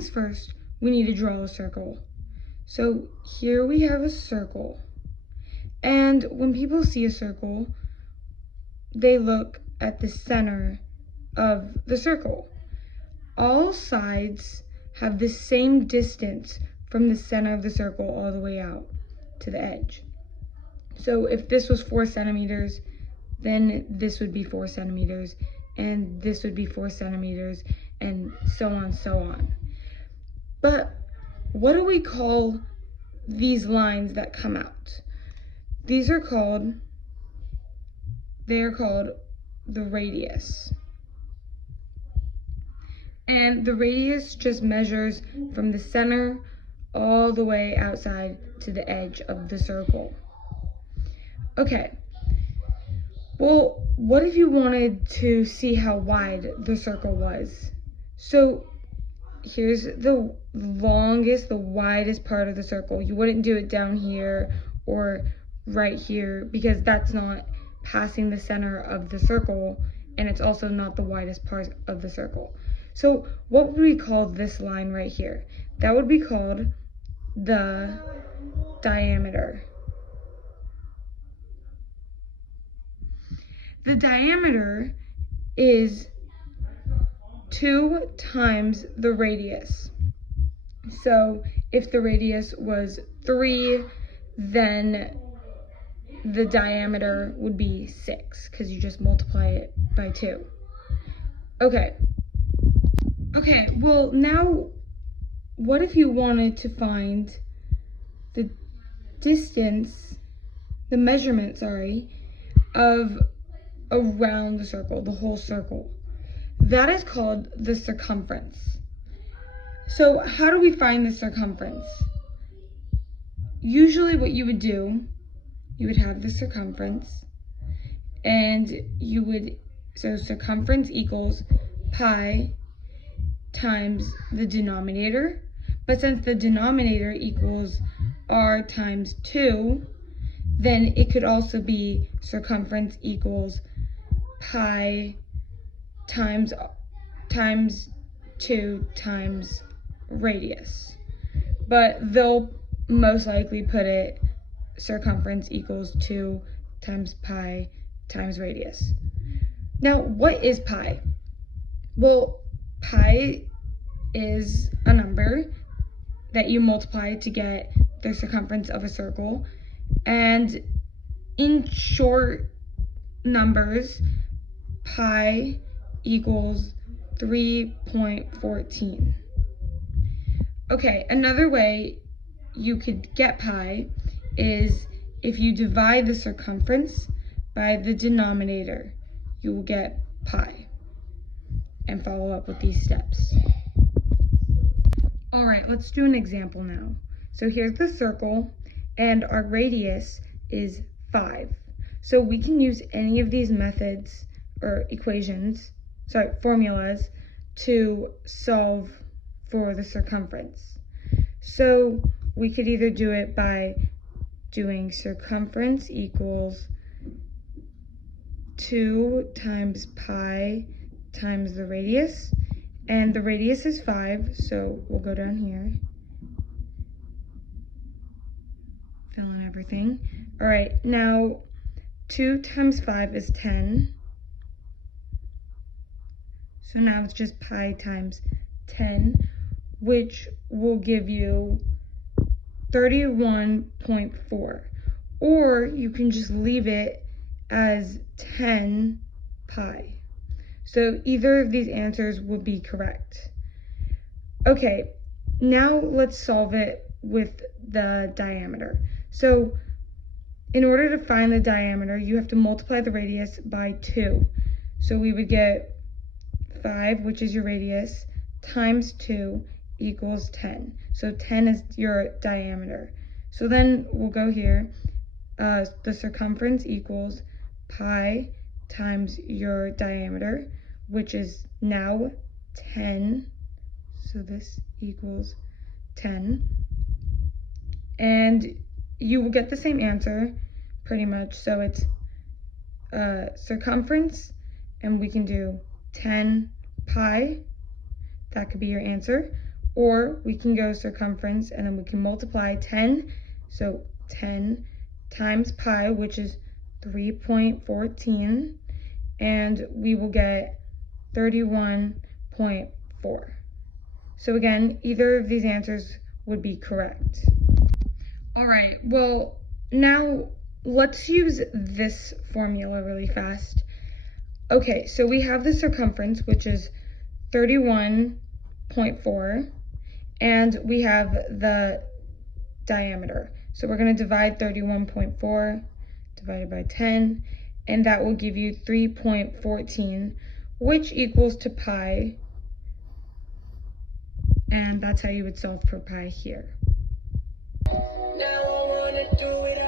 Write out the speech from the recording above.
things first, we need to draw a circle. So here we have a circle. And when people see a circle, they look at the center of the circle. All sides have the same distance from the center of the circle all the way out to the edge. So if this was 4 centimeters, then this would be 4 centimeters, and this would be 4 centimeters, and so on, so on. But what do we call these lines that come out? They are called the radius. And the radius just measures from the center all the way outside to the edge of the circle. Okay, well, what if you wanted to see how wide the circle was? So here's the longest, the widest part of the circle. You wouldn't do it down here or right here because that's not passing the center of the circle, and it's also not the widest part of the circle. So what would we call this line right here? That would be called the diameter. The diameter is 2 times the radius. So if the radius was 3, then the diameter would be 6 because you just multiply it by 2. Okay, well now what if you wanted to find the distance, the measurement, of around the circle, the whole circle? That is called the circumference. So how do we find the circumference? Usually what you would do, you would have the circumference, and so circumference equals pi times the denominator. But since the denominator equals r times 2, then it could also be circumference equals pi times 2 times radius. But they'll most likely put it circumference equals 2 times pi times radius. Now, what is pi? Well, pi is a number that you multiply to get the circumference of a circle. And in short numbers, pi equals 3.14. Okay, another way you could get pi is if you divide the circumference by the denominator, you will get pi. And follow up with these steps. All right, let's do an example now. So here's the circle, and our radius is 5. So we can use any of these methods or formulas to solve for the circumference. So we could either do it by doing circumference equals 2 times pi times the radius, and the radius is 5, so we'll go down here, fill in everything. All right, now 2 times 5 is 10, so now it's just pi times 10, which will give you 31.4, or you can just leave it as 10 pi. So either of these answers would be correct. Okay, now let's solve it with the diameter. So in order to find the diameter, you have to multiply the radius by 2. So we would get 5, which is your radius, times 2 equals 10. So 10 is your diameter. So then we'll go here. The circumference equals pi times your diameter, which is now 10. So this equals 10. And you will get the same answer pretty much. So it's circumference, and we can do 10 pi. That could be your answer. Or we can go circumference and then we can multiply 10. So 10 times pi, which is 3.14, and we will get 31.4. So again, either of these answers would be correct. All right, well, now let's use this formula really fast. Okay, so we have the circumference, which is 31.4, and we have the diameter. So we're going to divide 31.4 divided by 10, and that will give you 3.14, which equals to pi, and that's how you would solve for pi here. Now I wanna do it